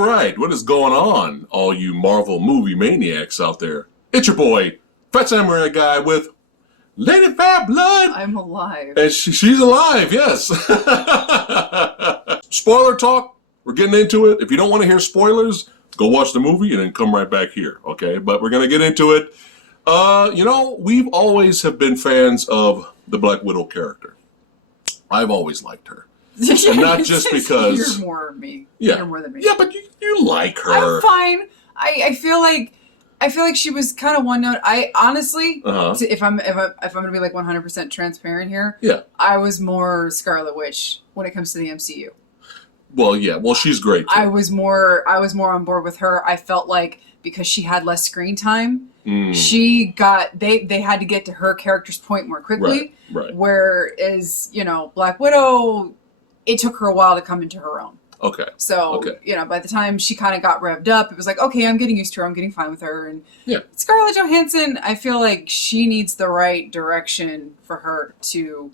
All right, what is going on, all you Marvel movie maniacs out there? It's your boy, PhatSamuraiGuy with Lady Fat Blood. I'm alive. And she's alive, yes. Spoiler talk, we're getting into it. If you don't want to hear spoilers, go watch the movie and then come right back here, okay? But we're going to get into it. We've always have been fans of the Black Widow character. I've always liked her. And not just because you're more me. Yeah. You're more than me. Yeah, but you like her. I'm fine. I feel like she was kind of one note. I honestly, if I'm gonna be like 100% transparent here, yeah, I was more Scarlet Witch when it comes to the MCU. Well, yeah. Well, she's great too. I was more on board with her. I felt like because she had less screen time, they had to get to her character's point more quickly. Right. Whereas, Black Widow, it took her a while to come into her own. Okay. So, by the time she kind of got revved up, it was like, okay, I'm getting used to her. I'm getting fine with her. And Scarlett Johansson, I feel like she needs the right direction for her to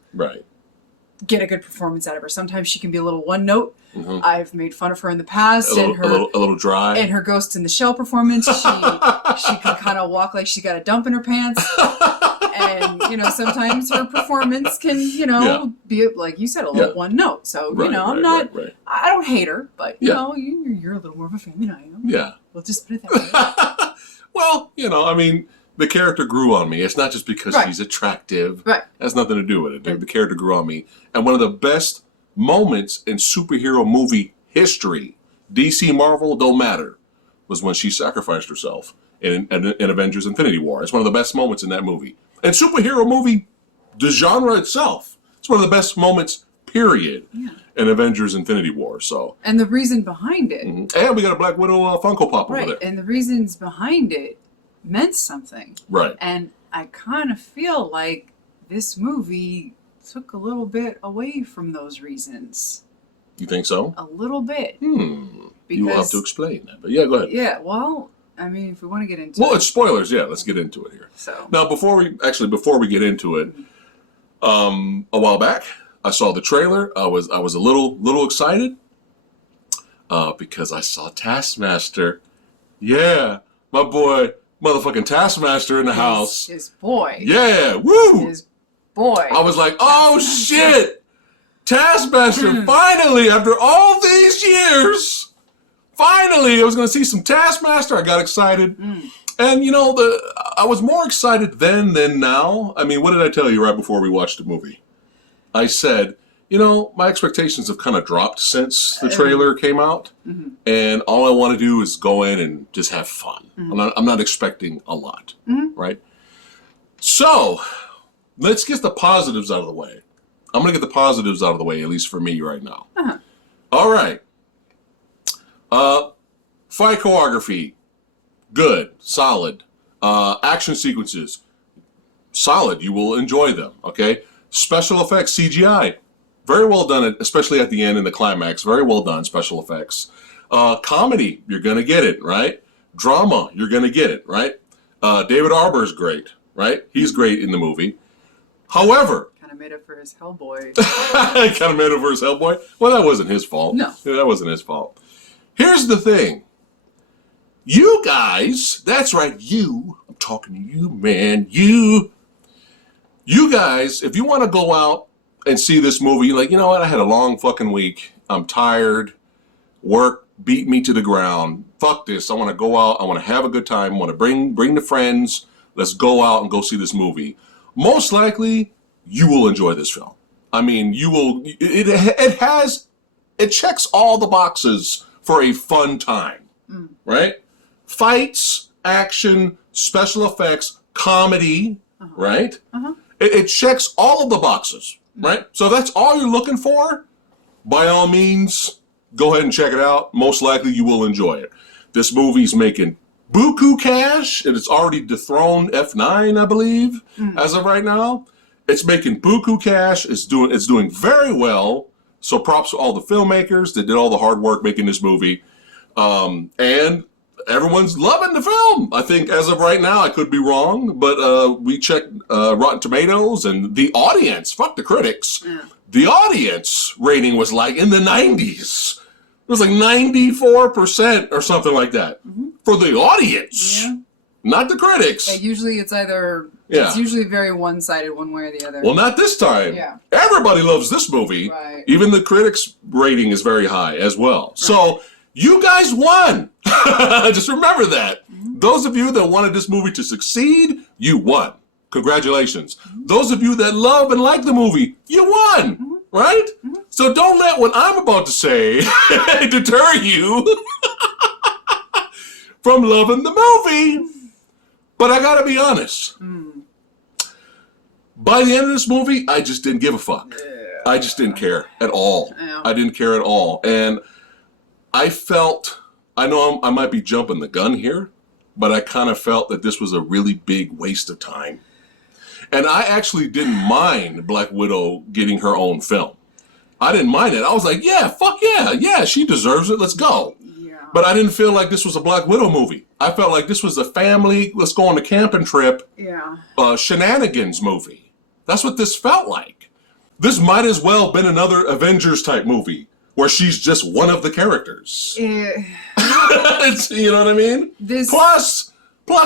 get a good performance out of her. Sometimes she can be a little one note. Mm-hmm. I've made fun of her in the past. A little dry. And her Ghost in the Shell performance, she can kind of walk like she got a dump in her pants. And, sometimes her performance can, be, like you said, a little one note. So, I don't hate her, but, you're a little more of a fan than I am. Yeah. We'll just put it that way. Well, the character grew on me. It's not just because she's attractive. Right. It has nothing to do with it. The character grew on me. And one of the best moments in superhero movie history, DC, Marvel, don't matter, was when she sacrificed herself in Avengers Infinity War. It's one of the best moments in that movie. And superhero movie, the genre itself, it's one of the best moments, period, in Avengers Infinity War. So, and the reason behind it. Mm-hmm. And we got a Black Widow Funko Pop over there. And the reasons behind it meant something. Right. And I kind of feel like this movie took a little bit away from those reasons. You think so? A little bit. You will have to explain that. But yeah, go ahead. Yeah, well, I mean, if we want to get into it's spoilers. Yeah, let's get into it here. So now, before we get into it, a while back, I saw the trailer. I was a little excited because I saw Taskmaster. Yeah, my boy, motherfucking Taskmaster in the house. His boy. Yeah, woo. His boy. I was like, oh shit, Taskmaster! Finally, after all these years. Finally, I was going to see some Taskmaster. I got excited. And, I was more excited then than now. I mean, what did I tell you right before we watched the movie? I said, my expectations have kind of dropped since the trailer came out. Mm-hmm. And all I want to do is go in and just have fun. Mm-hmm. I'm not expecting a lot, right? So, let's get the positives out of the way. I'm going to get the positives out of the way, at least for me right now. Uh-huh. All right. Fight choreography, good, solid. Action sequences, solid. You will enjoy them, okay? Special effects, CGI, very well done, especially at the end in the climax. Very well done, special effects. Comedy, you're going to get it, right? Drama, you're going to get it, right? David Harbour's great, right? He's great in the movie. However... Kind of made up for his Hellboy. Well, that wasn't his fault. No. That wasn't his fault. Here's the thing. You guys, that's right, you, I'm talking to you, man, you guys, if you want to go out and see this movie, like, you know what, I had a long fucking week, I'm tired, work beat me to the ground, fuck this, I want to go out, I want to have a good time, I want to bring the friends, let's go out and go see this movie. Most likely, you will enjoy this film. I mean, you will, it checks all the boxes for a fun time, right? Fights, action, special effects, comedy, right? It checks all of the boxes, right? So if that's all you're looking for, by all means, go ahead and check it out. Most likely you will enjoy it. This movie's making buku cash, and it's already dethroned F9, I believe, as of right now. It's making buku cash. It's doing very well. So props to all the filmmakers that did all the hard work making this movie. And everyone's loving the film. I think as of right now, I could be wrong, but we checked Rotten Tomatoes and the audience, fuck the critics, the audience rating was like in the 90s. was like 94% or something like that for the audience, not the critics. Usually it's either it's usually very one-sided one way or the other. Well, not this time. Yeah. Everybody loves this movie. Right. Even the critics' rating is very high as well. Right. So you guys won. Just remember that. Those of you that wanted this movie to succeed, you won. Congratulations. Those of you that love and like the movie, you won. Right? So don't let what I'm about to say deter you from loving the movie. But I gotta be honest. By the end of this movie, I just didn't give a fuck. Yeah. I just didn't care at all. Yeah. I didn't care at all. And I felt, I know I might be jumping the gun here, but I kind of felt that this was a really big waste of time. And I actually didn't mind Black Widow getting her own film. I didn't mind it. I was like, yeah, fuck yeah. Yeah, she deserves it. Let's go. Yeah. But I didn't feel like this was a Black Widow movie. I felt like this was a family, let's go on a camping trip, shenanigans movie. That's what this felt like. This might as well been another Avengers type movie where she's just one of the characters. You know what I mean? Plus,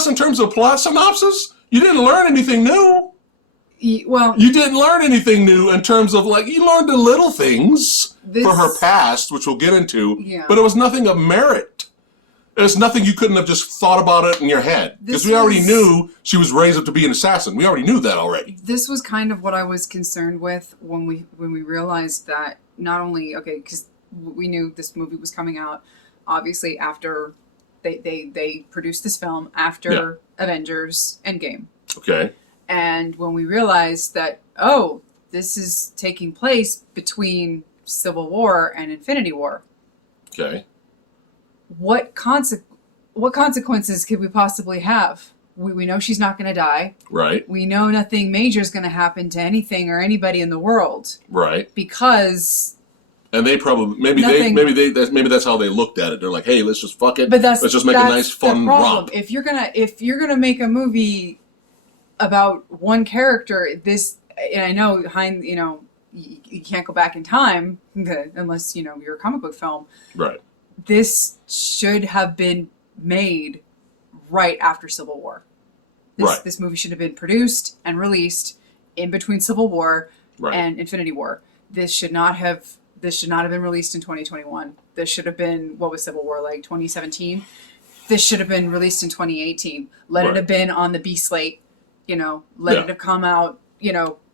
in terms of plot synopsis, you didn't learn anything new. You didn't learn anything new in terms of, like, you learned the little things for her past, which we'll get into, but it was nothing of merit. There's nothing you couldn't have just thought about it in your head. Because we already knew she was raised up to be an assassin. We already knew that already. This was kind of what I was concerned with when we realized that not only, because we knew this movie was coming out, obviously, after they produced this film, after Avengers Endgame. Okay. And when we realized that, this is taking place between Civil War and Infinity War. Okay. What consequences could we possibly have? We know she's not going to die. Right. We know nothing major is going to happen to anything or anybody in the world. Right. Because. And they probably maybe that's how they looked at it. They're like, hey, let's just fuck it. But let's just make a nice fun romp. If you're gonna make a movie about one character, and I know you can't go back in time unless you're a comic book film. Right. This should have been made right after Civil War. This movie should have been produced and released in between Civil War and Infinity War. This should not have been released in 2021. This should have been, what was Civil War, like 2017? This should have been released in 2018. Let it have been on the B slate, let it have come out,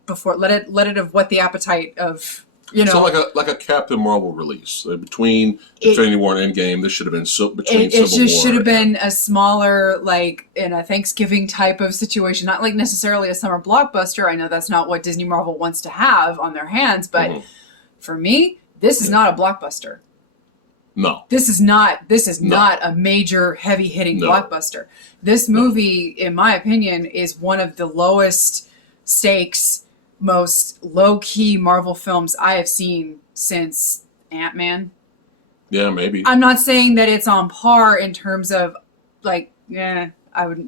before, let it have whet the appetite of, So like a Captain Marvel release between Infinity War and Endgame. This should have been between Civil War. It just should have been a smaller, like in a Thanksgiving type of situation, not like necessarily a summer blockbuster. I know that's not what Disney Marvel wants to have on their hands, but for me, this is not a blockbuster. No, this is not a major heavy hitting blockbuster. This movie, in my opinion, is one of the lowest stakes, most low-key Marvel films I have seen since Ant-Man. Yeah, maybe. I'm not saying that it's on par in terms of, like, I would,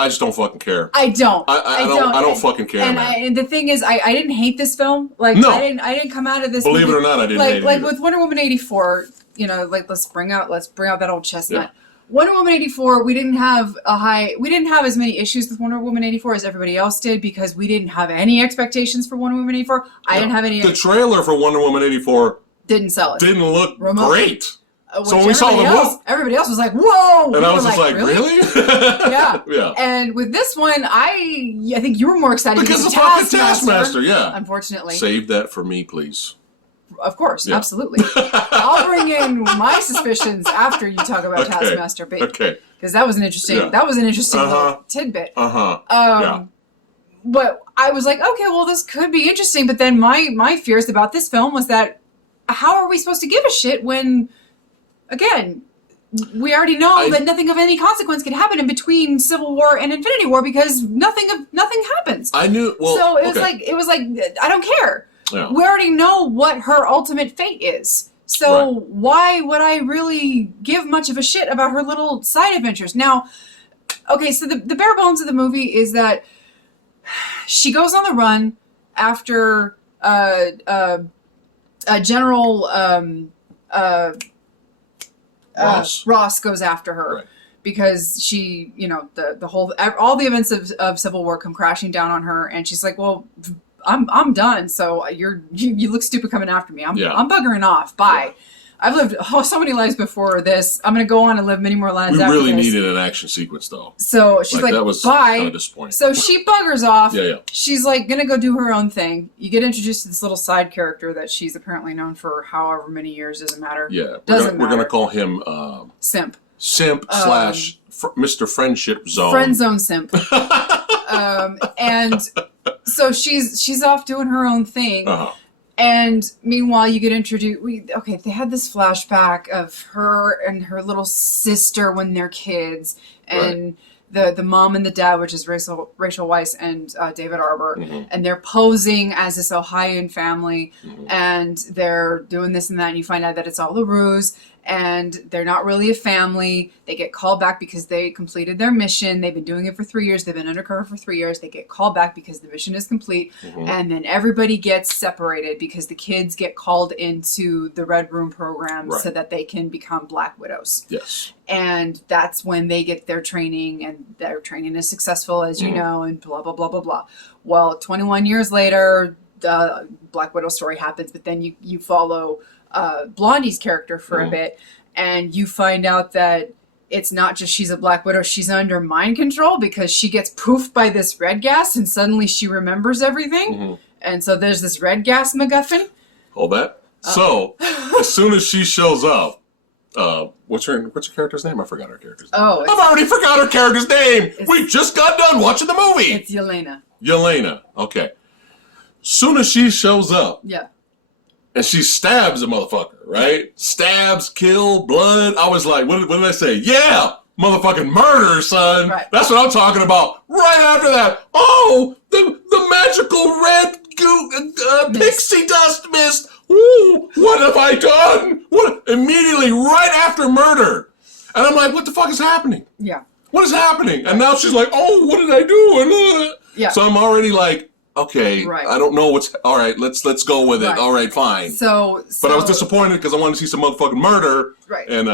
I just don't fucking care. I don't. I don't fucking care, man. And the thing is, I didn't hate this film. Like, no. I didn't come out of this Believe movie, it or not, I didn't hate it like with Wonder Woman 84, let's bring out that old chestnut. Yeah. Wonder Woman 84, we didn't have as many issues with Wonder Woman 84 as everybody else did because we didn't have any expectations for Wonder Woman 84. I didn't have any. The trailer for Wonder Woman 84 didn't sell it. Didn't look great. So when we saw the movie, everybody else was like, "Whoa!" And I was just like, "Really?" Yeah. Yeah. And with this one, I think you were more excited because of fucking Taskmaster. Yeah. Unfortunately, save that for me, please. Of course, absolutely. I'll bring in my suspicions after you talk about Taskmaster, because that was an interesting little tidbit. But I was like, okay, well, this could be interesting. But then my fears about this film was that how are we supposed to give a shit when, again, we already know that nothing of any consequence can happen in between Civil War and Infinity War because nothing happens. I knew. Well, so it was like I don't care. Yeah. We already know what her ultimate fate is. So why would I really give much of a shit about her little side adventures? Now, okay, so the bare bones of the movie is that she goes on the run after General Ross goes after her. Right. Because she, the whole, all the events of Civil War come crashing down on her, and she's like, "Well, I'm done. So you look stupid coming after me. I'm buggering off. Bye. Yeah. I've lived so many lives before this. I'm gonna go on and live many more lives. We really needed an action sequence, though. So she's like, that was bye. Kind of disappointing. So she buggers off. Yeah. She's like gonna go do her own thing. You get introduced to this little side character that she's apparently known for however many years. Doesn't matter. Yeah, we're gonna call him Simp. Simp / Mr. Friendship Zone. Friend Zone Simp. And so she's off doing her own thing. Uh-huh. And meanwhile, you get introduced. They had this flashback of her and her little sister when they're kids, and the mom and the dad, which is Rachel Weisz and David Arbor, and they're posing as this Ohioan family, and they're doing this and that, and you find out that it's all a ruse. And they're not really a family. They get called back because they completed their mission. They've been doing it for 3 years. They've been undercover for 3 years. They get called back because the mission is complete. And then everybody gets separated because the kids get called into the Red Room program so that they can become Black Widows. Yes. And that's when they get their training, and their training is successful, as you know, and blah, blah, blah, blah, blah. Well, 21 years later, the Black Widow story happens, but then you follow Blondie's character for a bit, and you find out that it's not just she's a Black Widow, she's under mind control because she gets poofed by this red gas and suddenly she remembers everything. And so there's this red gas MacGuffin. Hold that. So as soon as she shows up, what's her character's name? I forgot her character's name. Oh, I've already forgot her character's name. We just got done watching the movie. It's Yelena. Yelena. Okay. Soon as she shows up. Yeah. And she stabs a motherfucker, right? Stabs, kill, blood. I was like, what did I say? Yeah, motherfucking murder, son. Right. That's what I'm talking about. Right after that, the magical red pixie dust mist. Ooh, what have I done? What? Immediately, right after murder. And I'm like, what the fuck is happening? Yeah. What is happening? And now she's like, oh, what did I do? Yeah. So I'm already like, okay, I don't know what's... All right, let's go with it. All right, fine. But I was disappointed because I wanted to see some motherfucking murder. Right. And,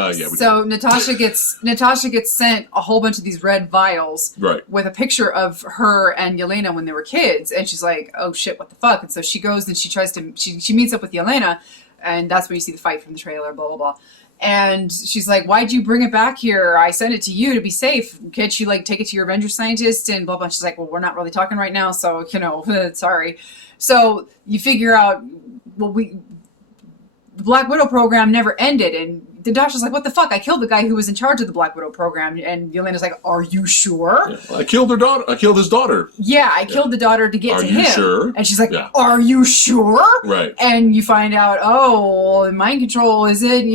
Natasha gets sent a whole bunch of these red vials with a picture of her and Yelena when they were kids. And she's like, oh, shit, what the fuck? And so she goes and she tries to... She meets up with Yelena, and that's when you see the fight from the trailer, blah, blah, blah. And she's like, why'd you bring it back here? I sent it to you to be safe. Can't you, take it to your Avenger scientist? And blah, blah. She's like, well, we're not really talking right now, so, sorry. So you figure out, the Black Widow program never ended. And the doctor's like, what the fuck? I killed the guy who was in charge of the Black Widow program. And Yelena's like, are you sure? Yeah. Well, I killed her daughter. I killed his daughter. Yeah, I killed the daughter to get to him. Are you sure? And she's like, are you sure? Right. And you find out, mind control is it,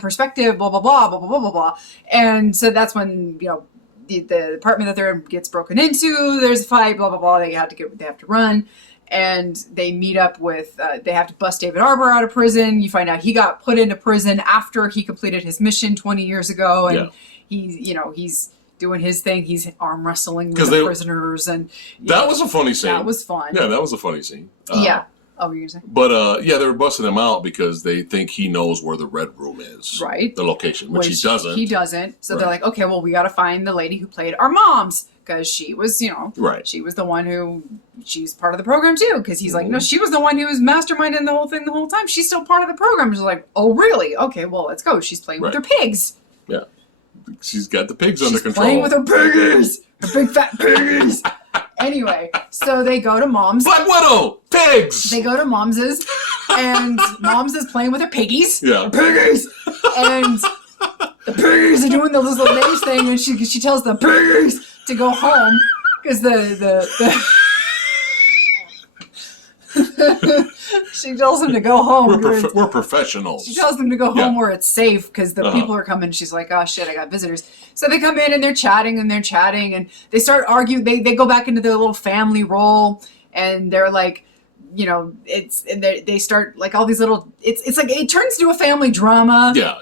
perspective, blah, blah, blah, blah, blah, blah, blah, blah. And so that's when, the apartment that they're in gets broken into. There's a fight, blah, blah, blah. They have to run. And they meet up with, they have to bust David Arbor out of prison. You find out he got put into prison after he completed his mission 20 years ago. And he's doing his thing. He's arm wrestling with the prisoners. And that was a funny scene. That was fun. Yeah, that was a funny scene. Yeah. Oh, you're saying? But, they were busting him out because they think he knows where the Red Room is. Right. The location, which he doesn't. He doesn't. So they're like, okay, well, we got to find the lady who played our moms. Because she was, she was the one who, she's part of the program too. Because he's like, no, she was the one who was masterminding the whole thing the whole time. She's still part of the program. She's like, oh, really? Okay, well, let's go. She's playing with her pigs. Yeah. She's got the pigs under control. Playing with her piggies. Her big fat piggies. Anyway, so they go to Mom's. Black Widow! Pigs! They go to Mom's, and Mom's is playing with her piggies. Yeah. Her piggies! And the piggies are doing the little ladies thing, and she tells the piggies to go home because she tells them to go home. We're professionals. She tells them to go home where it's safe because the people are coming. She's like, oh shit, I got visitors. So they come in and they're chatting and they start arguing. They go back into their little family role and they're like, they start like all these little, it's like, it turns into a family drama. Yeah.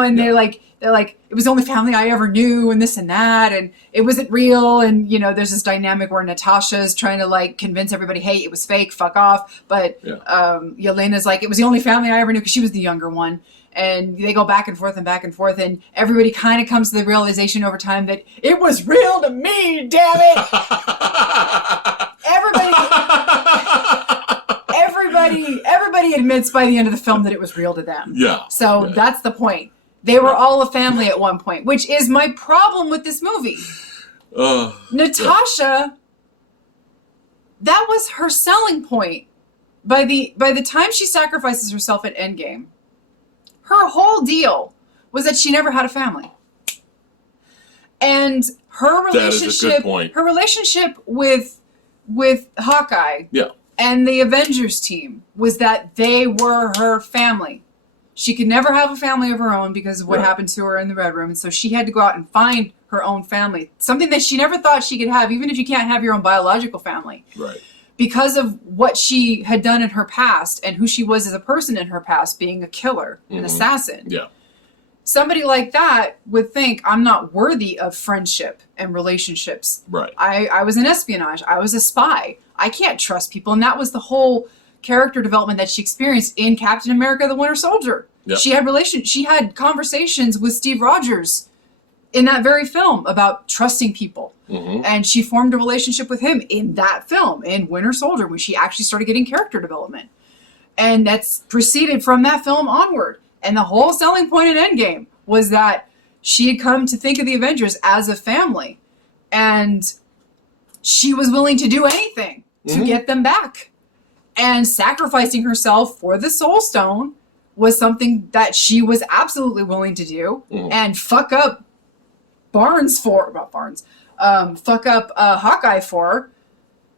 And they're like, they're like, it was the only family I ever knew, and this and that, and it wasn't real. And, you know, there's this dynamic where Natasha's trying to, like, convince everybody, hey, it was fake, fuck off. But Yelena's like, it was the only family I ever knew, because she was the younger one. And they go back and forth, and everybody kind of comes to the realization over time that it was real to me, damn it! Everybody admits by the end of the film that it was real to them. Yeah. So that's the point. They were all a family at one point, which is my problem with this movie. Natasha, that was her selling point. By the time she sacrifices herself at Endgame, her whole deal was that she never had a family. And her relationship, that is a good point. Her relationship with Hawkeye and the Avengers team was that they were her family. She could never have a family of her own because of what happened to her in the Red Room. And so she had to go out and find her own family. Something that she never thought she could have, even if you can't have your own biological family. Right. Because of what she had done in her past and who she was as a person in her past, being a killer, an assassin. Yeah. Somebody like that would think, I'm not worthy of friendship and relationships. Right. I was in espionage. I was a spy. I can't trust people. And that was the whole character development that she experienced in Captain America: The Winter Soldier. Yep. She had conversations with Steve Rogers in that very film about trusting people. And she formed a relationship with him in that film, in Winter Soldier, when she actually started getting character development. And that's proceeded from that film onward. And the whole selling point in Endgame was that she had come to think of the Avengers as a family. And she was willing to do anything to get them back. And sacrificing herself for the Soul Stone was something that she was absolutely willing to do. And fuck up Hawkeye for,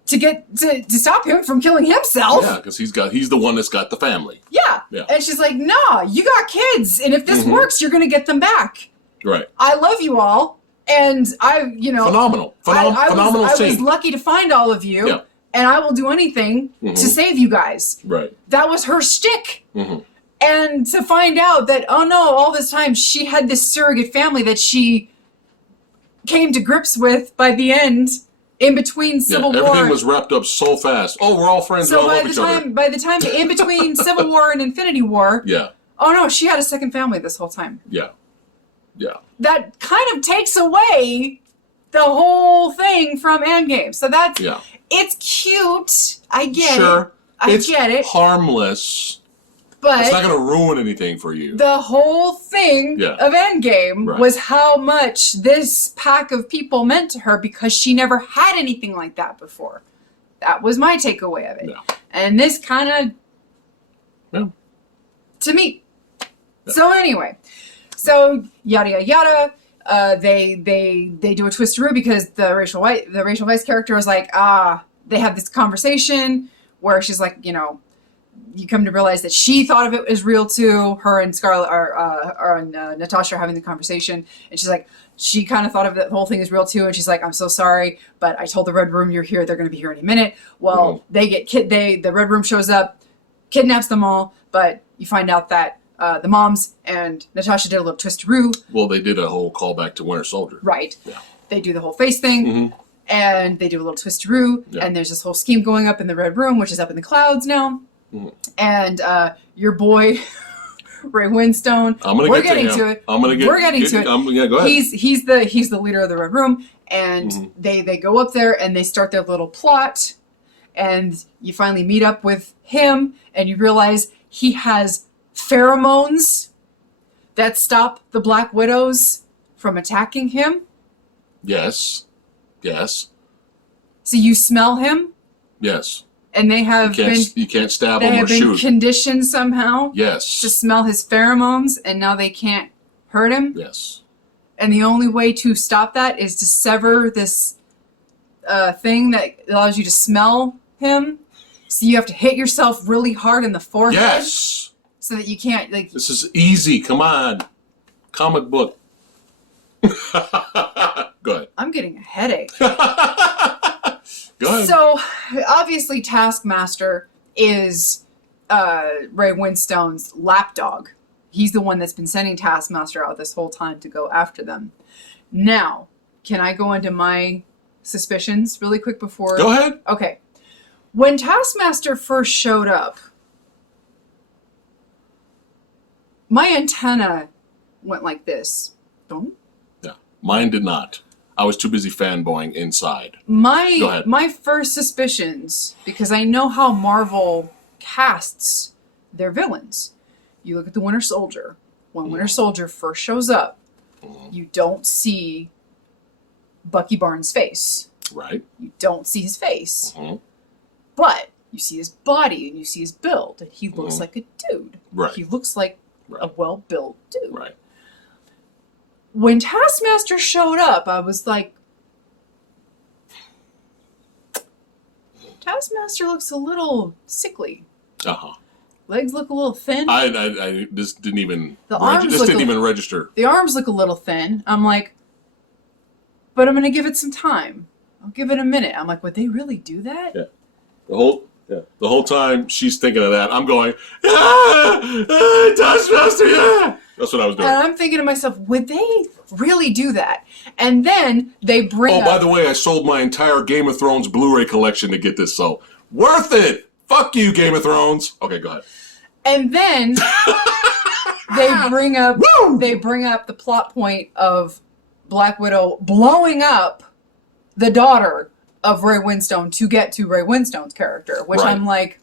to stop him from killing himself. Yeah, because he's the one that's got the family. Yeah. And she's like, nah, you got kids, and if this works, you're gonna get them back. Right. I love you all, and phenomenal scene. I was lucky to find all of you, and I will do anything to save you guys. Right. That was her shtick. And to find out that, oh no, all this time she had this surrogate family that she came to grips with by the end, in between Civil War. Everything was wrapped up so fast. Oh, we're all friends. So we all love each other. by the time in between Civil War and Infinity War, oh no, she had a second family this whole time. Yeah. That kind of takes away the whole thing from Endgame. So that's it's cute. I get it. I get it. Harmless. But it's not going to ruin anything for you. The whole thing of Endgame was how much this pack of people meant to her, because she never had anything like that before. That was my takeaway of it. And this kind of, to me. So anyway, yada yada yada. They do a twistaroo because the Rachel Weisz character is like, they have this conversation where she's like, you come to realize that she thought of it as real too. Her and Scarlett and Natasha are having the conversation, and she's like, she kind of thought of the whole thing as real too, and she's like, I'm so sorry, but I told the Red Room you're here. They're going to be here any minute. Well, the Red Room shows up, kidnaps them all, but you find out that the moms and Natasha did a little twistaroo. Well, they did a whole callback to Winter Soldier. Right. Yeah. They do the whole face thing, and they do a little twistaroo, and there's this whole scheme going up in the Red Room, which is up in the clouds now. And your boy Ray Winstone. We're getting to it. Go ahead. He's the leader of the Red Room, and they go up there and they start their little plot, and you finally meet up with him, and you realize he has pheromones that stop the Black Widows from attacking him. Yes. So you smell him. Yes. And they have you can't stab him or shoot. They have been conditioned somehow to smell his pheromones, and now they can't hurt him. Yes. And the only way to stop that is to sever this thing that allows you to smell him. So you have to hit yourself really hard in the forehead. Yes. So that you can't, This is easy. Come on. Comic book. Go ahead. I'm getting a headache. Go ahead. So, obviously, Taskmaster is Ray Winstone's lapdog. he's the one that's been sending Taskmaster out this whole time to go after them. Now, can I go into my suspicions really quick before? Go ahead. Okay. When Taskmaster first showed up, my antenna went like this. Don't. Yeah, mine did not. I was too busy fanboying inside. My first suspicions, because I know how Marvel casts their villains. You look at the Winter Soldier. When Winter Soldier first shows up, you don't see Bucky Barnes' face. Right. You don't see his face. But you see his body and you see his build, and he looks like a dude. Right. He looks like a well-built dude. Right. When Taskmaster showed up, I was like, Taskmaster looks a little sickly. Legs look a little thin. I just didn't even. The arms didn't even register. The arms look a little thin. I'm like, but I'm gonna give it some time. I'll give it a minute. I'm like, would they really do that? Yeah. The whole time she's thinking of that, I'm going, Taskmaster, yeah. That's what I was doing. And I'm thinking to myself, would they really do that? And then they bring up... by the way, I sold my entire Game of Thrones Blu-ray collection to get this, so worth it. Fuck you, Game of Thrones. Okay, go ahead. And then they bring up the plot point of Black Widow blowing up the daughter of Ray Winstone to get to Ray Winstone's character, which I'm like,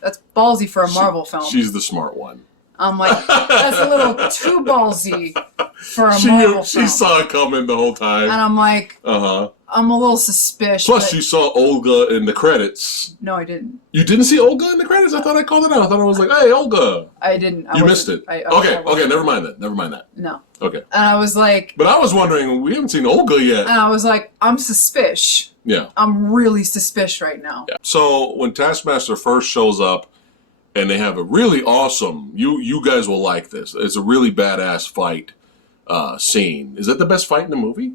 that's ballsy for a Marvel film. She's the smart one. I'm like, that's a little too ballsy for a Marvel film. She saw it coming the whole time. And I'm like, I'm a little suspicious. Plus, you saw Olga in the credits. No, I didn't. You didn't see Olga in the credits? I thought I called it out. I thought I was like, hey, Olga. I didn't. You missed it. Okay, never mind that. Never mind that. No. Okay. And I was like... But I was wondering, we haven't seen Olga yet. And I was like, I'm suspicious. Yeah. I'm really suspicious right now. Yeah. So, when Taskmaster first shows up, and they have a really awesome, you guys will like this, it's a really badass fight scene. Is that the best fight in the movie?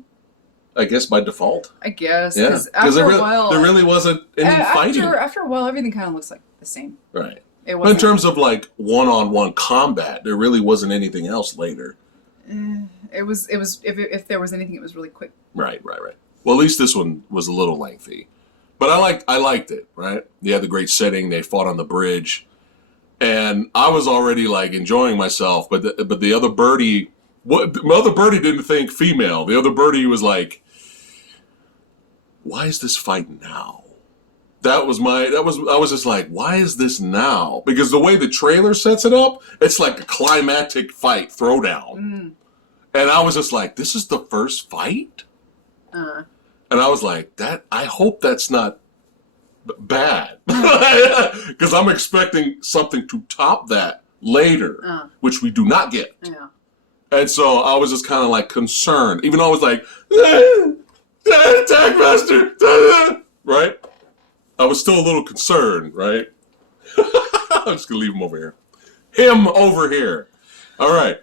I guess by default. I guess. Yeah. Because there really wasn't any fighting. After a while, everything kind of looks like the same. Right. But in terms of like one-on-one combat, there really wasn't anything else later. It was if there was anything, it was really quick. Right. Well, at least this one was a little lengthy, but I liked it. Right. They had the great setting. They fought on the bridge, and I was already like enjoying myself. But the other birdie, my other birdie didn't think female. The other birdie was like, why is this fight now? I was just like, why is this now? Because the way the trailer sets it up, it's like a climactic fight throwdown. And I was just like, this is the first fight? And I was like, I hope that's not bad. Because I'm expecting something to top that later, which we do not get. Yeah. And so I was just kind of like concerned, even though I was like, Taskmaster, right? I was still a little concerned, right? I'm just going to leave him over here. Him over here. All right.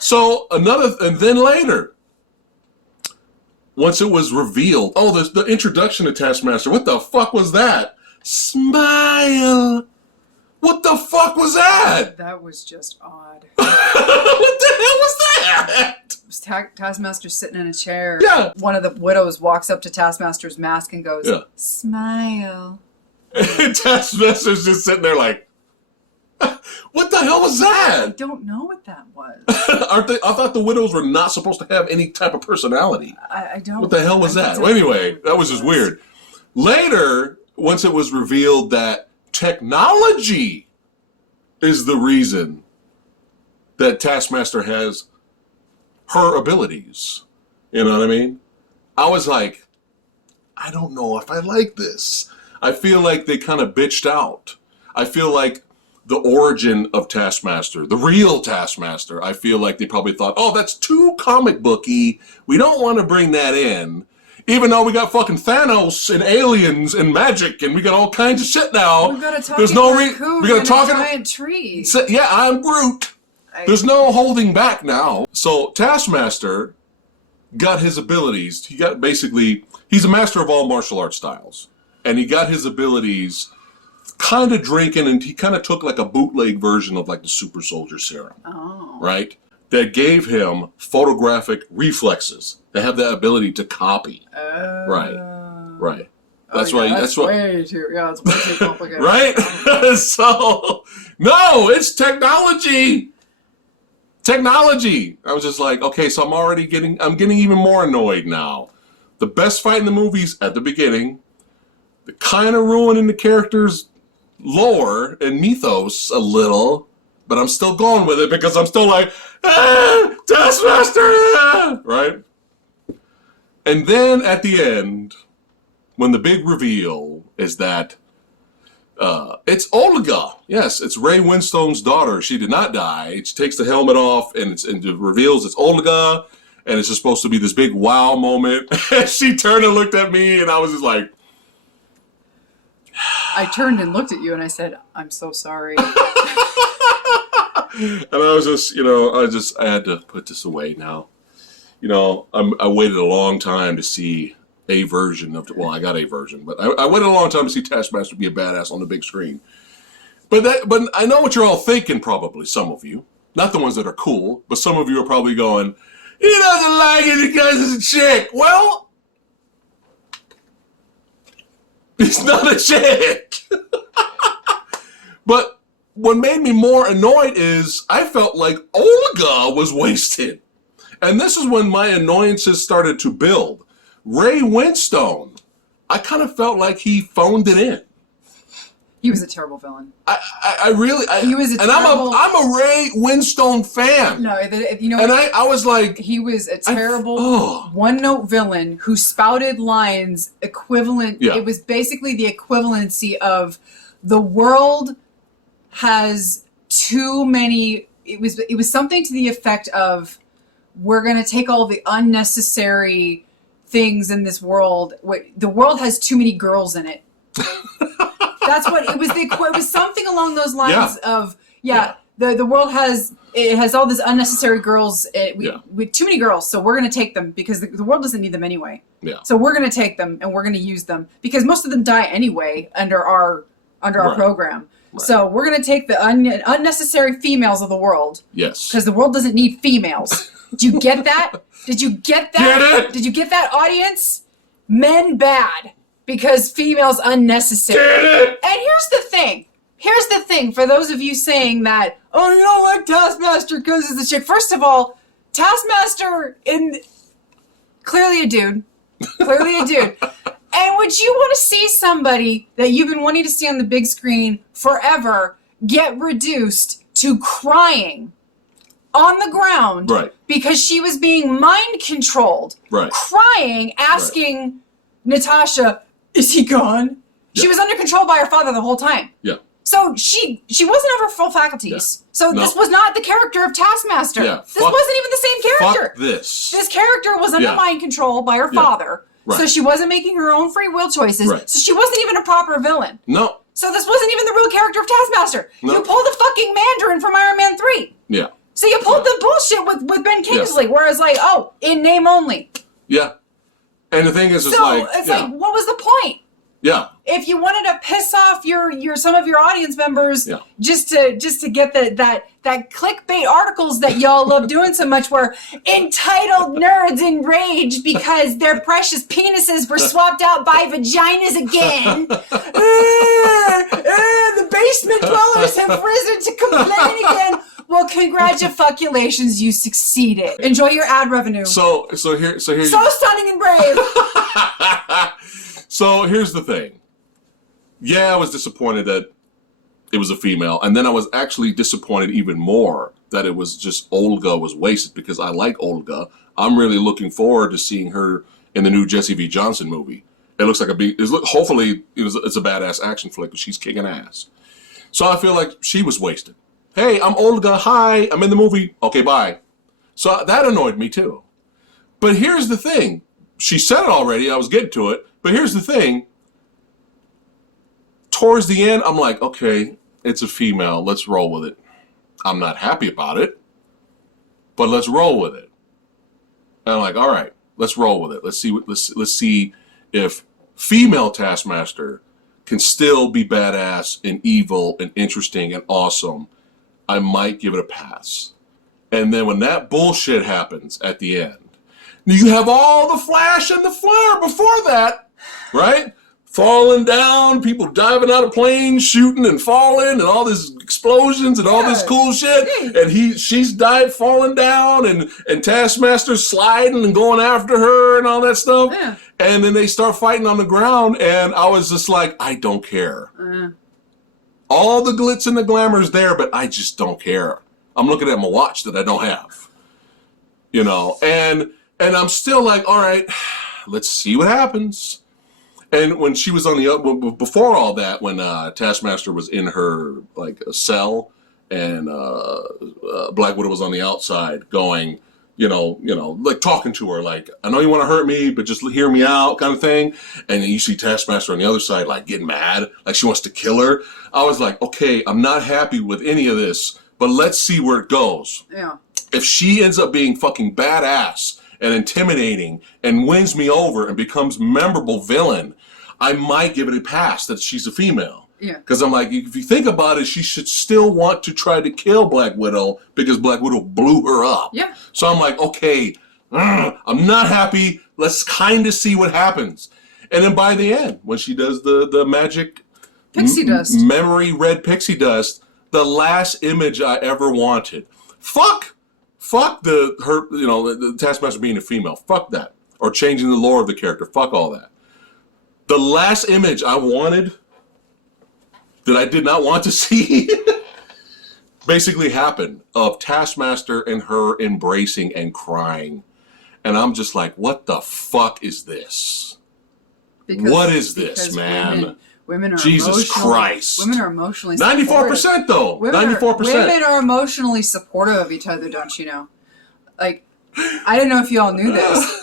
So and then later, once it was revealed, the introduction to Taskmaster, what the fuck was that? Smile. What the fuck was that? That was just odd. What the hell was that? It was Taskmaster sitting in a chair. Yeah. One of the widows walks up to Taskmaster's mask and goes, smile. And Taskmaster's just sitting there like, what the hell was that? I don't know what that was. I thought the widows were not supposed to have any type of personality. I don't. What the hell was that? Well, anyway, that was just weird. Later, once it was revealed that technology is the reason that Taskmaster has her abilities. You know what I mean? I was like, I don't know if I like this. I feel like they kind of bitched out. I feel like the origin of Taskmaster, the real Taskmaster, I feel like they probably thought, that's too comic booky. We don't want to bring that in. Even though we got fucking Thanos and aliens and magic and we got all kinds of shit now. We've got a talking raccoon and a giant tree. Yeah, I'm Groot. There's no holding back now. So Taskmaster got his abilities. He's a master of all martial arts styles. And he got his abilities kind of drinking, and he kind of took like a bootleg version of like the super soldier serum, right? That gave him photographic reflexes. They have that ability to copy. Right. That's why. That's what. Way too. Yeah, it's way too complicated. Right. So no, it's technology. Technology. I was just like, okay, so I'm getting even more annoyed now. The best fight in the movie's at the beginning. The kind of ruining the character's lore and mythos a little, but I'm still going with it because I'm still like, Taskmaster, right? And then at the end, when the big reveal is that it's Olga. Yes, it's Ray Winstone's daughter. She did not die. She takes the helmet off and it reveals it's Olga, and it's just supposed to be this big wow moment. She turned and looked at me, and I was just like, I turned and looked at you and I said, I'm so sorry. And I was just, I had to put this away now. I waited a long time to see a version of, I got a version, but I waited a long time to see Taskmaster be a badass on the big screen. But I know what you're all thinking, probably, some of you. Not the ones that are cool, but some of you are probably going, he doesn't like it because it's a chick. Well, he's not a chick. But what made me more annoyed is I felt like Olga was wasted. And this is when my annoyances started to build. Ray Winstone, I kind of felt like he phoned it in. He was a terrible villain. I really... he was a terrible... I'm a Ray Winstone fan. No, And I was like... He was a terrible one-note villain who spouted lines equivalent... Yeah. It was basically the equivalency of the world has too many... It was something to the effect of, we're going to take all the unnecessary things in this world. The world has too many girls in it. That's what it was. It was something along those lines of the world has all these unnecessary girls with too many girls, so we're going to take them because the world doesn't need them anyway. Yeah. So we're going to take them and we're going to use them because most of them die anyway under our program. Right. So we're going to take the unnecessary females of the world. Yes. Because the world doesn't need females. Did you get that? Did you get that? Get it? Did you get that, audience? Men bad. Because females unnecessary. Get it? And here's the thing. Here's the thing for those of you saying that, oh, you don't like Taskmaster because it's a chick. First of all, Taskmaster clearly a dude. Clearly a dude. And would you want to see somebody that you've been wanting to see on the big screen forever get reduced to crying on the ground because she was being mind controlled, crying, asking Natasha, is he gone? Yeah. She was under control by her father the whole time. Yeah. So she wasn't of her full faculties. Yeah. So this was not the character of Taskmaster. Yeah. This wasn't even the same character. Fuck this. This character was under mind control by her father. Right. So she wasn't making her own free will choices. Right. So she wasn't even a proper villain. No. So this wasn't even the real character of Taskmaster. No. You pulled the fucking Mandarin from Iron Man 3. Yeah. So you pulled the bullshit with Ben Kingsley, whereas in name only. Yeah. And the thing is, it's like, what was the point? Yeah. If you wanted to piss off some of your audience members, just to get that clickbait articles that y'all love doing so much, where entitled nerds enraged because their precious penises were swapped out by vaginas again. The basement dwellers have risen to complain again. Well, congratulations, you succeeded. Enjoy your ad revenue. So stunning and brave. So here's the thing. Yeah, I was disappointed that it was a female, and then I was actually disappointed even more that it was just Olga was wasted, because I like Olga. I'm really looking forward to seeing her in the new Jesse V. Johnson movie. It looks like hopefully it's a badass action flick, and she's kicking ass. So I feel like she was wasted. Hey, I'm Olga. Hi, I'm in the movie. Okay, bye. So that annoyed me too. But here's the thing. She said it already. I was getting to it. But here's the thing. Towards the end, I'm like, okay, it's a female. Let's roll with it. I'm not happy about it, but let's roll with it. And I'm like, all right, let's roll with it. Let's see if female Taskmaster can still be badass and evil and interesting and awesome, I might give it a pass. And then when that bullshit happens at the end, you have all the flash and the flare before that, right? Falling down, people diving out of planes, shooting and falling, and all these explosions and all this cool shit. And she's died falling down, and Taskmaster's sliding and going after her and all that stuff. Yeah. And then they start fighting on the ground, and I was just like, I don't care. All the glitz and the glamour is there, but I just don't care. I'm looking at my watch that I don't have. You know, and I'm still like, all right, let's see what happens. And when she was on the before all that, when Taskmaster was in her like a cell, and Black Widow was on the outside, going, you know, like talking to her, like, I know you want to hurt me, but just hear me out, kind of thing. And then you see Taskmaster on the other side, like getting mad, like she wants to kill her. I was like, okay, I'm not happy with any of this, but let's see where it goes. Yeah. If she ends up being fucking badass and intimidating and wins me over and becomes memorable villain, I might give it a pass that she's a female. Yeah. Because I'm like, if you think about it, she should still want to try to kill Black Widow because Black Widow blew her up. Yeah. So I'm like, okay, I'm not happy. Let's kind of see what happens. And then by the end, when she does the magic pixie dust, memory red pixie dust, the last image I ever wanted. Fuck the Taskmaster being a female. Fuck that. Or changing the lore of the character. Fuck all that. The last image I wanted, that I did not want to see, basically happened, of Taskmaster and her embracing and crying. And I'm just like, what the fuck is this? What is this, man? Women are Jesus Christ. Women are emotionally 94% though. 94%. Women are emotionally supportive of each other, don't you know? Like, I don't know if you all knew this.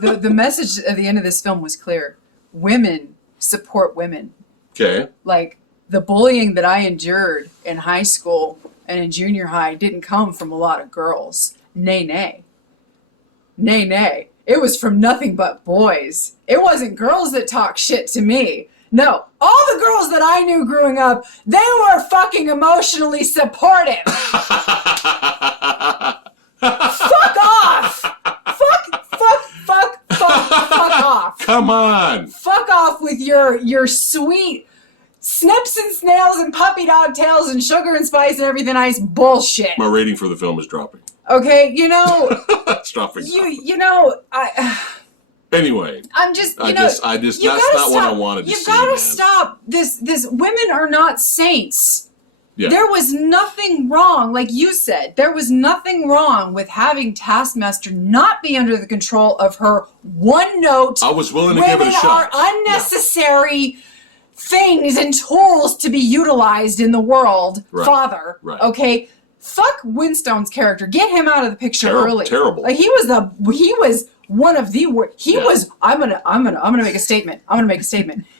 The message at the end of this film was clear. Women support women. Okay. Like, the bullying that I endured in high school and in junior high didn't come from a lot of girls. Nay, nay. Nay, nay. It was from nothing but boys. It wasn't girls that talked shit to me. No, all the girls that I knew growing up, they were fucking emotionally supportive. Fuck off. Fuck off. Come on. Fuck off with your sweet snips and snails and puppy dog tails and sugar and spice and everything nice bullshit. My rating for the film is dropping. Okay, you know. It's dropping. Anyway, I'm just, that's not what I wanted to see. You gotta stop this. Women are not saints. Yeah. There was nothing wrong, like you said, there was nothing wrong with having Taskmaster not be under the control of her one note. I was willing to give it a shot. Women are unnecessary things and tools to be utilized in the world. Right. Father. Right. Okay? Fuck Winstone's character. Get him out of the picture early. Terrible. Like he was one of the worst. I'm gonna make a statement.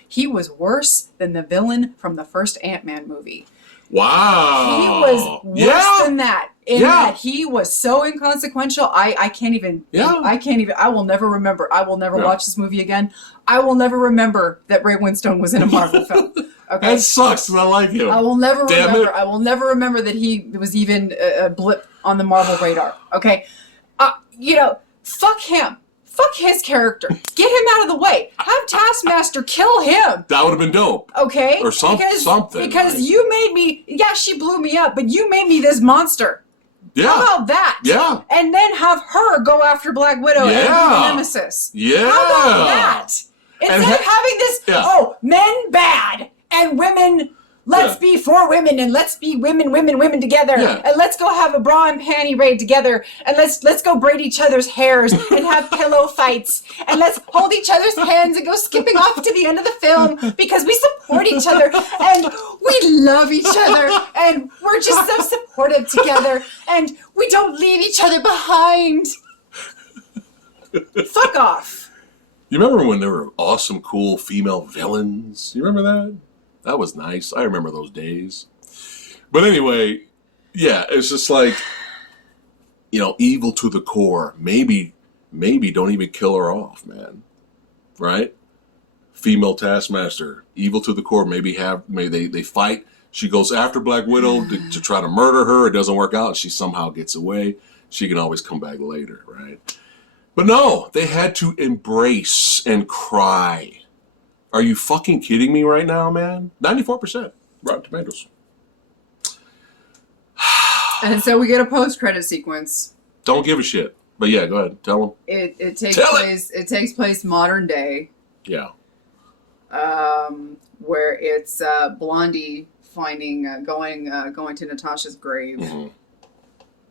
He was worse than the villain from the first Ant-Man movie. Wow. He was worse than that. That he was so inconsequential. I can't even. I will never remember. I will never watch this movie again. I will never remember that Ray Winstone was in a Marvel film. Okay. That sucks. I like him. I will never remember. I will never remember that he was even a blip on the Marvel radar. Okay. Fuck him. Fuck his character. Get him out of the way. Have Taskmaster kill him. That would have been dope. Okay? Or something. Because you made me, she blew me up, but you made me this monster. Yeah. How about that? Yeah. And then have her go after Black Widow and be the nemesis. Yeah. How about that? Instead of having this, men bad and women... Let's be for women, and let's be women together, and let's go have a bra and panty raid together, and let's go braid each other's hairs and have pillow fights, and let's hold each other's hands and go skipping off to the end of the film because we support each other and we love each other and we're just so supportive together and we don't leave each other behind. Fuck off. You remember when there were awesome, cool female villains? You remember that? That was nice. I remember those days. But anyway, it's just like, evil to the core. Maybe don't even kill her off, man. Right? female Taskmaster, evil to the core. Maybe they fight. She goes after Black Widow to try to murder her. It doesn't work out. She somehow gets away. She can always come back later, right? But no, they had to embrace and cry. Are you fucking kidding me right now, man? 94% Rotten Tomatoes. And so we get a post-credit sequence. Don't give a shit. But yeah, go ahead. Tell them. It takes place modern day. Yeah. Where it's Blondie finding going to Natasha's grave,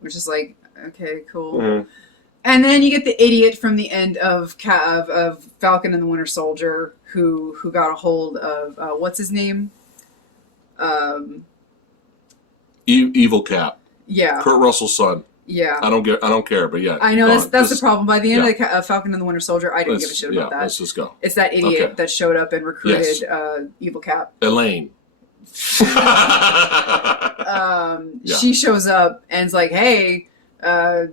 which is like, okay, cool. Mm-hmm. And then you get the idiot from the end of Falcon and the Winter Soldier who got a hold of what's his name? Evil Cap. Yeah. Kurt Russell's son. Yeah. I don't care, but yeah. I know that's the problem. By the end of Falcon and the Winter Soldier, I didn't give a shit about that. Let's just go. It's that idiot that showed up and recruited Evil Cap. Elaine. She shows up and is like, hey, I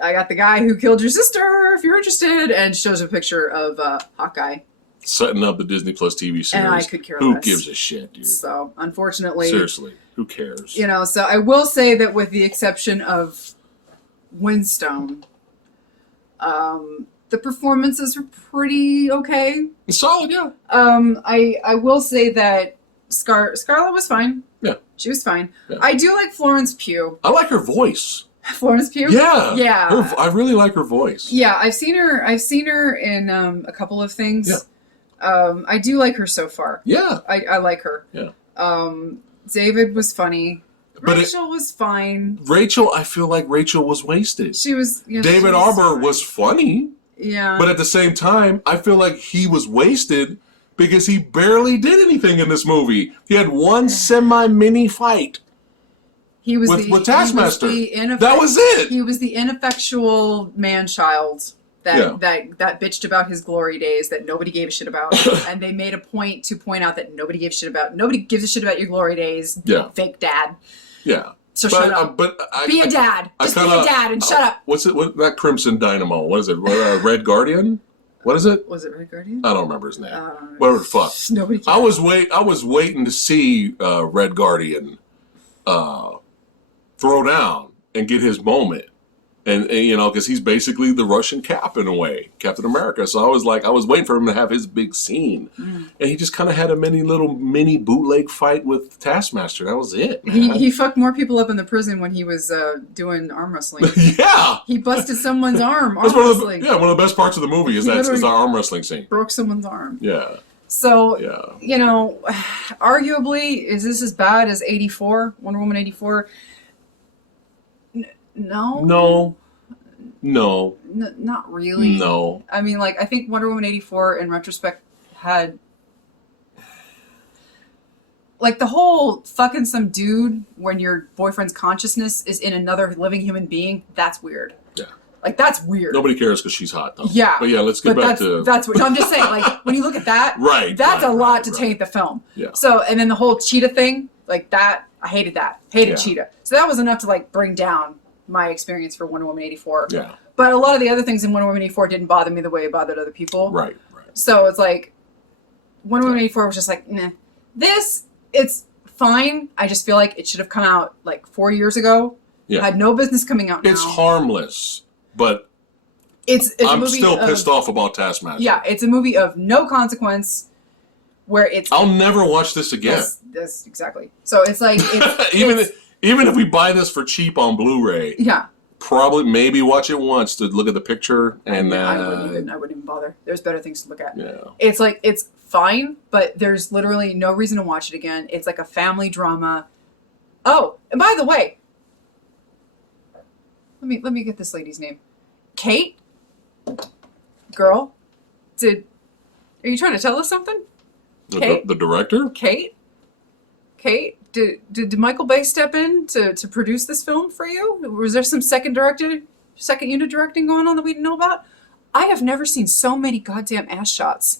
got the guy who killed your sister, if you're interested, and shows a picture of Hawkeye. Setting up the Disney Plus TV series. And I could care less. Who gives a shit, dude? So, unfortunately... Seriously, who cares? You know, so I will say that with the exception of Windstone, the performances were pretty okay. Solid, yeah. I will say that Scarlett was fine. Yeah. She was fine. Yeah. I do like Florence Pugh. I like her voice. Florence Pugh? Yeah. Yeah. I really like her voice. Yeah, I've seen her in a couple of things. Yeah. I do like her so far. Yeah. I like her. Yeah. David was funny. But Rachel was fine. Rachel, I feel like Rachel was wasted. She was... David Arbor was funny. Yeah. But at the same time, I feel like he was wasted because he barely did anything in this movie. He had one semi-mini fight. He was with Taskmaster. That was it. He was the ineffectual man-child that bitched about his glory days that nobody gave a shit about. And they made a point to point out that nobody gave a shit about. Nobody gives a shit about your glory days. Yeah. Fake dad. Yeah. So shut up. Be a dad. Just be a dad and shut up. What's it? That Crimson Dynamo? What is it? Red Guardian? What is it? Was it Red Guardian? I don't remember his name. Whatever the fuck. Nobody cares. I was waiting to see Red Guardian throw down and get his moment, and you know, because he's basically the Russian Cap in a way, Captain America. So I was waiting for him to have his big scene, and he just kind of had a mini bootleg fight with Taskmaster. That was it. Man. He fucked more people up in the prison when he was doing arm wrestling. Yeah, he busted someone's arm. That's one of the best parts of the movie is the arm wrestling scene. Broke someone's arm. Yeah. So, you know, arguably, is this as bad as 84, Wonder Woman 84? No. Not really. No. I mean, like, I think Wonder Woman 84, in retrospect, had... Like, the whole fucking some dude when your boyfriend's consciousness is in another living human being, that's weird. Yeah. Like, that's weird. Nobody cares because she's hot, though. Yeah. But yeah, let's get back to... That's what... No, I'm just saying, like, when you look at that, that's a lot to taint the film. Yeah. So, and then the whole cheetah thing, like that, I hated that. Hated cheetah. So that was enough to, like, bring down my experience for Wonder Woman 84. Yeah. But a lot of the other things in Wonder Woman 84 didn't bother me the way it bothered other people. Right. So it's like, Wonder Woman 84 was just like, nah. This, it's fine. I just feel like it should have come out like 4 years ago. Yeah. Had no business coming out now. It's harmless, but I'm still pissed off about Taskmaster. Yeah, it's a movie of no consequence where it's... I'll never watch this again. That's exactly. So it's like... Even if we buy this for cheap on Blu-ray, probably maybe watch it once to look at the picture, and I wouldn't even bother. There's better things to look at. Yeah, it's like it's fine, but there's literally no reason to watch it again. It's like a family drama. Oh, and by the way, let me get this lady's name. Kate, girl, are you trying to tell us something? The director, Kate. Did Michael Bay step in to produce this film for you? Was there some second unit directing going on that we didn't know about? I have never seen so many goddamn ass shots.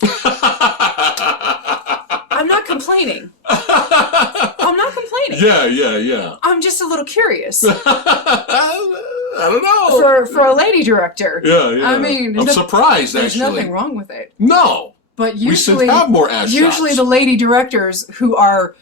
I'm not complaining. Yeah. I'm just a little curious. I don't know. For a lady director. Yeah. I mean, I'm surprised, there's actually. nothing wrong with it. No. But we should usually, have more ass shots. the lady directors who are,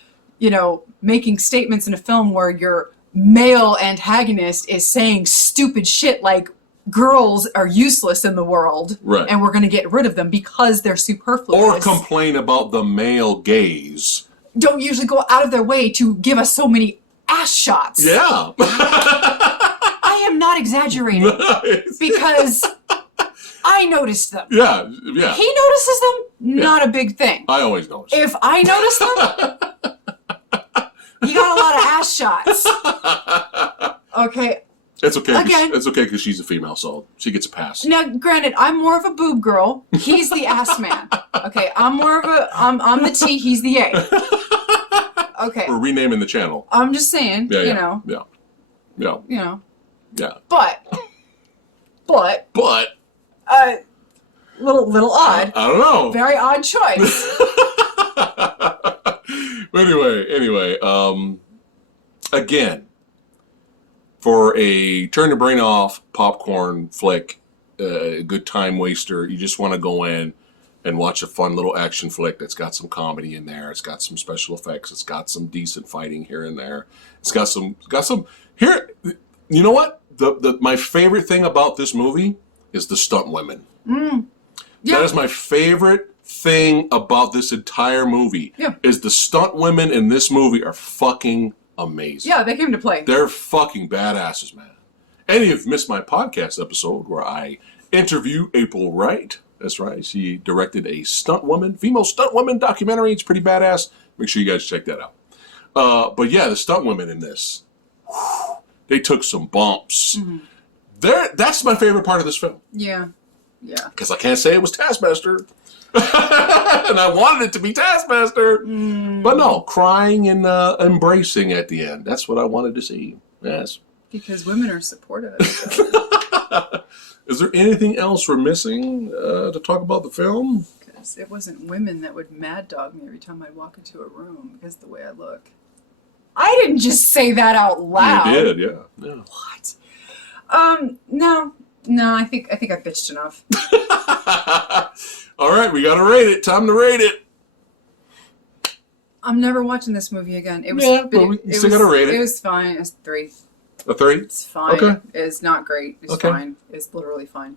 making statements in a film where your male antagonist is saying stupid shit like girls are useless in the world, right, and we're going to get rid of them because they're superfluous. Or complain about the male gaze. Don't usually go out of their way to give us so many ass shots. Yeah. I am not exaggerating. Nice. Because I noticed them. Yeah. He notices them, not a big thing. I always notice. If I notice them, you got a lot of ass shots. Okay. It's okay. Again. It's okay because she's a female, so she gets a pass. Now, granted, I'm more of a boob girl. He's the ass man. Okay, I'm the T, he's the A. Okay. We're renaming the channel. I'm just saying, Yeah. But little odd. I don't know. Very odd choice. But anyway, again, for a turn your brain off popcorn flick, a good time waster, you just want to go in and watch a fun little action flick that's got some comedy in there. It's got some special effects. It's got some decent fighting here and there. It's got some here. You know what? My favorite thing about this movie is the stunt women. Yeah. That is my favorite thing about this entire movie. Yeah. Is the stunt women in this movie are fucking amazing. Yeah, they came to play. They're fucking badasses, man. And you've missed my podcast episode where I interview April Wright. That's right. She directed a female stunt woman documentary. It's pretty badass. Make sure you guys check that out. But yeah, the stunt women in this, they took some bumps. Mm-hmm. That's my favorite part of this film. Yeah. Because I can't say it was Taskmaster. And I wanted it to be Taskmaster. But no, crying and embracing at the end. That's what I wanted to see. Yes. Because women are supportive. Is there anything else we're missing to talk about the film? Because it wasn't women that would mad dog me every time I walk into a room because of the way I look. I didn't just say that out loud. You did, yeah. What? No, I think I bitched enough. All right, we gotta rate it. Time to rate it. I'm never watching this movie again. It was. We still gotta rate it. It was fine. It's 3. A 3? It's fine. Okay. It's not great. It's fine. It's literally fine.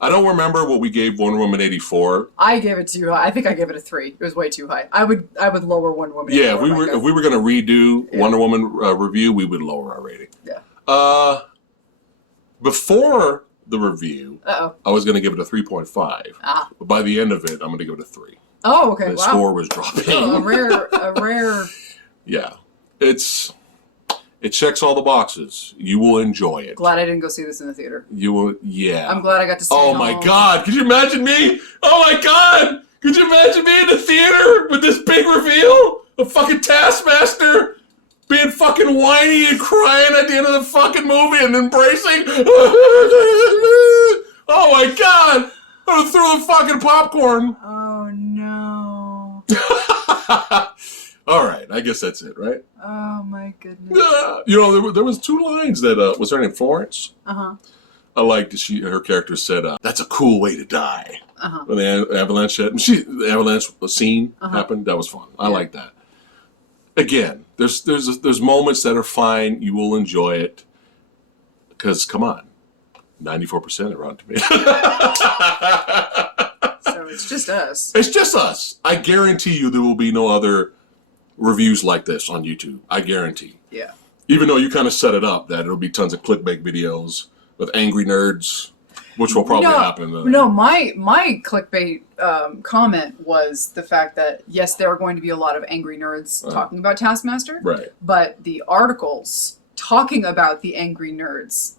I don't remember what we gave Wonder Woman 84. I gave it too high. I think I gave it a 3. It was way too high. I would lower Wonder Woman. Yeah, if we were gonna redo Wonder Woman review, we would lower our rating. Yeah. Before the review, Uh-oh. I was gonna give it a 3.5. Ah. But by the end of it, I'm gonna give it a 3. Oh, okay. The wow. score was dropping. Oh, a rare. Yeah, it checks all the boxes. You will enjoy it. Glad I didn't go see this in the theater. You will, yeah. I'm glad I got to see it. Oh my God! Could you imagine me? Oh my God! Could you imagine me in the theater with this big reveal of fucking Taskmaster being fucking whiny and crying at the end of the fucking movie and embracing? Oh my God! I would throw the fucking popcorn. Oh no. All right, I guess that's it, right? Oh my goodness. You know, there was 2 lines that was her name Florence. Uh-huh. I liked that her character said, "That's a cool way to die." Uh-huh. When the avalanche hit, the avalanche scene happened. That was fun. I like that. Again, there's moments that are fine. You will enjoy it because come on, 94% are Rotten Tomatoes. So it's just us. It's just us. I guarantee you there will be no other reviews like this on YouTube. I guarantee. Yeah. Even though you kind of set it up that it'll be tons of clickbait videos with angry nerds, which will probably happen. No, my clickbait comment was the fact that, yes, there are going to be a lot of angry nerds talking about Taskmaster. Right. But the articles talking about the angry nerds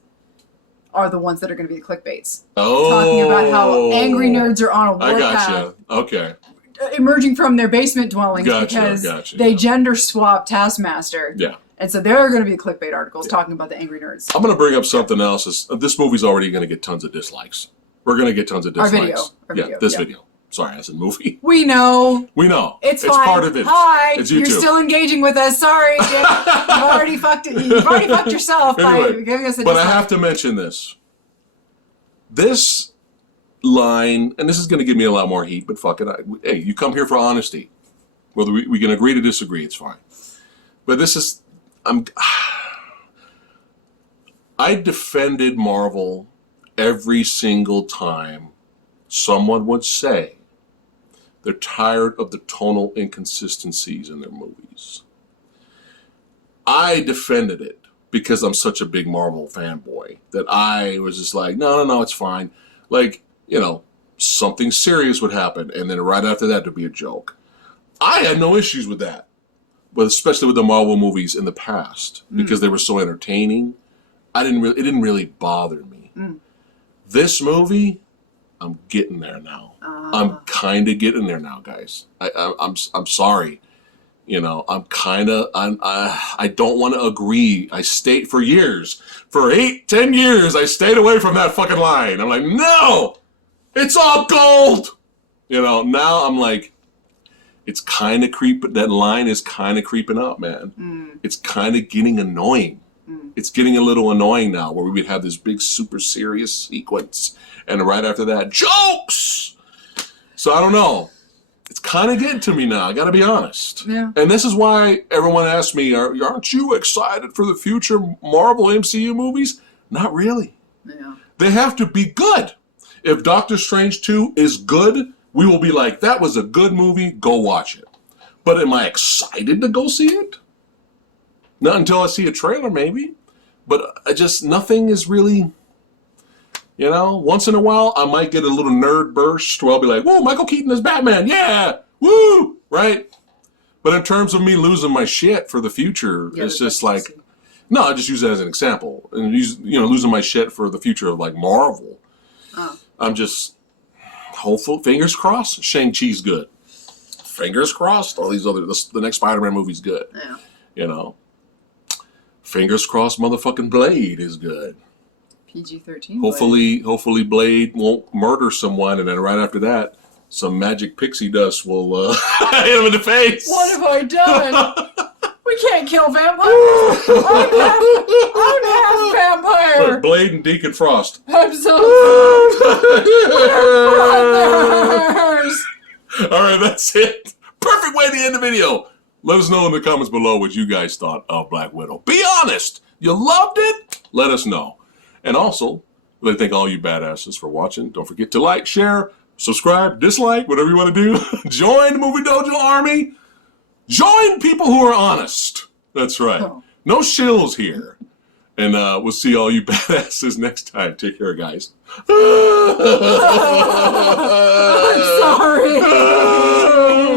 are the ones that are going to be the clickbaits. Oh. Talking about how angry nerds are on a warpath. I gotcha. Okay. Emerging from their basement dwellings because they gender swap Taskmaster. Yeah. And so there are going to be clickbait articles talking about the angry nerds. I'm going to bring up something else. This movie's already going to get tons of dislikes. We're going to get tons of dislikes. Our video. This video. Sorry, I said movie. We know. It's fine. part of it. Hi. It's You're YouTube. still engaging with us. Sorry, Jim. You've already fucked it. You've already fucked yourself by giving us a dislike. But I have to mention this. This line, and this is going to give me a lot more heat, but fuck it. Hey, you come here for honesty. Whether we can agree to disagree, it's fine. But this is, I defended Marvel every single time someone would say they're tired of the tonal inconsistencies in their movies. I defended it because I'm such a big Marvel fanboy that I was just like, no, it's fine. Like, you know, something serious would happen, and then right after that, there'd be a joke. I had no issues with that, but especially with the Marvel movies in the past because they were so entertaining. It didn't really bother me. This movie, I'm getting there now. I'm kind of getting there now, guys. I'm sorry. You know, I don't want to agree. I stayed for years, for 8-10 years, I stayed away from that fucking line. I'm like, no, it's all gold. You know, now I'm like, it's kind of that line is kind of creeping up, man. It's kind of getting annoying. It's getting a little annoying now where we would have this big, super serious sequence. And right after that, jokes! So I don't know. It's kind of getting to me now, I gotta be honest. Yeah. And this is why everyone asks me, aren't you excited for the future Marvel MCU movies? Not really. Yeah. They have to be good. If Doctor Strange 2 is good, we will be like, that was a good movie, go watch it. But am I excited to go see it? Not until I see a trailer, maybe. But nothing is really, you know, once in a while, I might get a little nerd burst where I'll be like, whoa, Michael Keaton is Batman, yeah, woo, right? But in terms of me losing my shit for the future, it's just like, no, I just use that as an example. And losing my shit for the future of like Marvel. I'm just hopeful, fingers crossed, Shang-Chi's good. Fingers crossed, all these the next Spider-Man movie's good. Yeah. You know. Fingers crossed, motherfucking Blade is good. PG-13. Hopefully Blade won't murder someone, and then right after that, some magic pixie dust will hit him in the face. What have I done? We can't kill vampires. I'm half vampire. Look, Blade and Deacon Frost. I'm so brothers. All right, that's it. Perfect way to end the video. Let us know in the comments below what you guys thought of Black Widow. Be honest. You loved it? Let us know. And also, I'd like to thank all you badasses for watching. Don't forget to like, share, subscribe, dislike, whatever you want to do. Join the Movie Dojo Army. Join people who are honest. That's right. No shills here. And we'll see all you badasses next time. Take care, guys. I'm sorry.